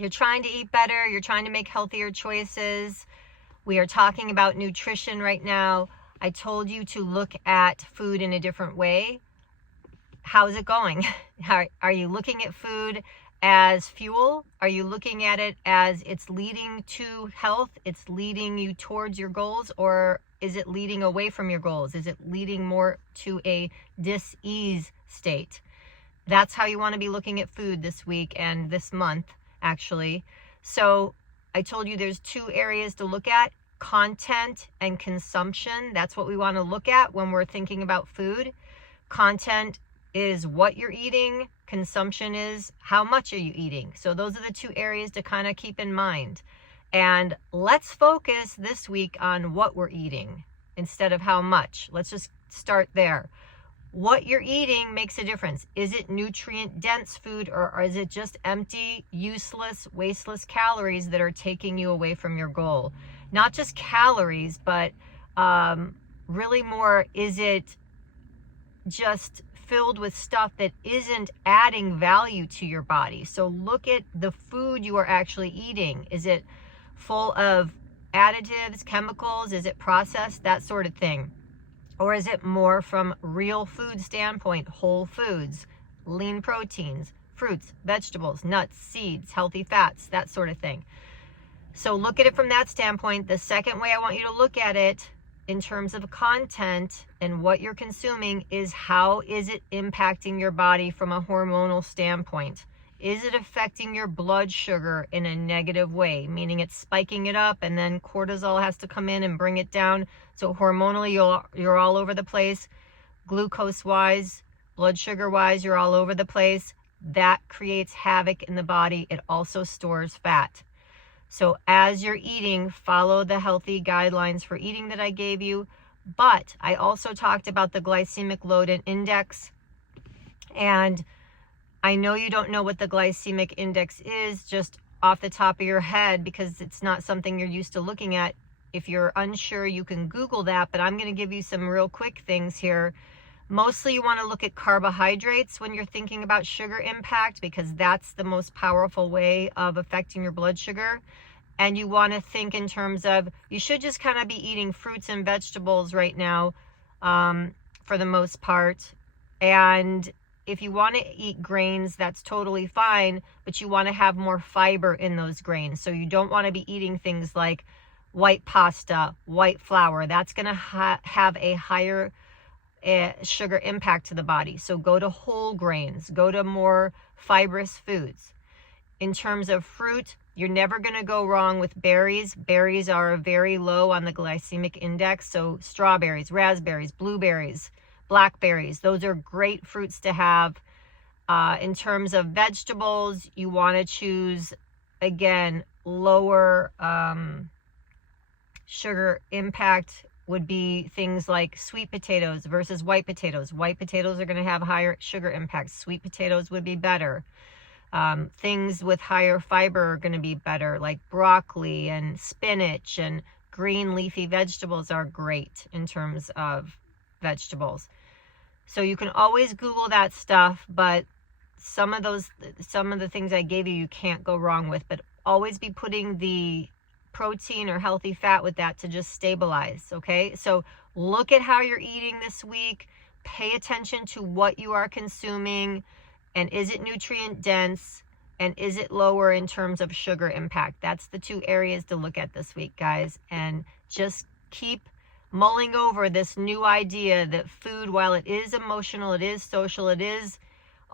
You're trying to eat better, you're trying to make healthier choices. We are talking about nutrition right now. I told you to look at food in a different way. How's it going? Are you looking at food as fuel? Are you looking at it as it's leading to health? It's leading you towards your goals, or is it leading away from your goals? Is it leading more to a dis-ease state? That's how you want to be looking at food this week and this month, actually. So I told you there's two areas to look at: content and consumption. That's what we want to look at when we're thinking about food. Content is what you're eating. Consumption is how much are you eating. So those are the two areas to kind of keep in mind. And let's focus this week on what we're eating instead of how much. Let's just start there. What you're eating makes a difference. Is it nutrient dense food, or is it just empty, useless, wasteless calories that are taking you away from your goal? Not just calories, but really more, is it just filled with stuff that isn't adding value to your body? So look at the food you are actually eating. Is it full of additives, chemicals? Is it processed? That sort of thing. Or is it more from real food standpoint, whole foods, lean proteins, fruits, vegetables, nuts, seeds, healthy fats, that sort of thing. So look at it from that standpoint. The second way I want you to look at it in terms of content and what you're consuming is, how is it impacting your body from a hormonal standpoint? Is it affecting your blood sugar in a negative way, meaning it's spiking it up and then cortisol has to come in and bring it down? So hormonally, you're all over the place. Glucose-wise, blood sugar-wise, you're all over the place. That creates havoc in the body. It also stores fat. So as you're eating, follow the healthy guidelines for eating that I gave you. But I also talked about the glycemic load and index. And I know you don't know what the glycemic index is just off the top of your head because it's not something you're used to looking at. If you're unsure, you can Google that, but I'm going to give you some real quick things here. Mostly you want to look at carbohydrates when you're thinking about sugar impact, because that's the most powerful way of affecting your blood sugar. And you want to think in terms of, you should just kind of be eating fruits and vegetables right now for the most part. And if you want to eat grains, that's totally fine, but you want to have more fiber in those grains. So you don't want to be eating things like white pasta, white flour. That's going to have a higher sugar impact to the body. So go to whole grains, go to more fibrous foods. In terms of fruit, you're never going to go wrong with berries. Berries are very low on the glycemic index. So strawberries, raspberries, blueberries, blackberries, those are great fruits to have. In terms of vegetables, you want to choose, again, lower sugar impact would be things like sweet potatoes versus white potatoes. White potatoes are going to have higher sugar impact. Sweet potatoes would be better. Things with higher fiber are going to be better, like broccoli and spinach, and green leafy vegetables are great in terms of vegetables. So you can always Google that stuff, but some of the things I gave you, you can't go wrong with, but always be putting the protein or healthy fat with that to just stabilize. Okay, so look at how you're eating this week. Pay attention to what you are consuming, and is it nutrient dense, and is it lower in terms of sugar impact? That's the two areas to look at this week, guys. And just keep mulling over this new idea that food, while it is emotional, it is social, it is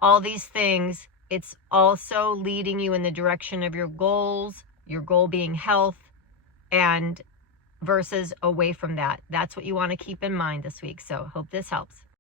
all these things, it's also leading you in the direction of your goals, your goal being health, and versus away from that. That's what you want to keep in mind this week. So hope this helps.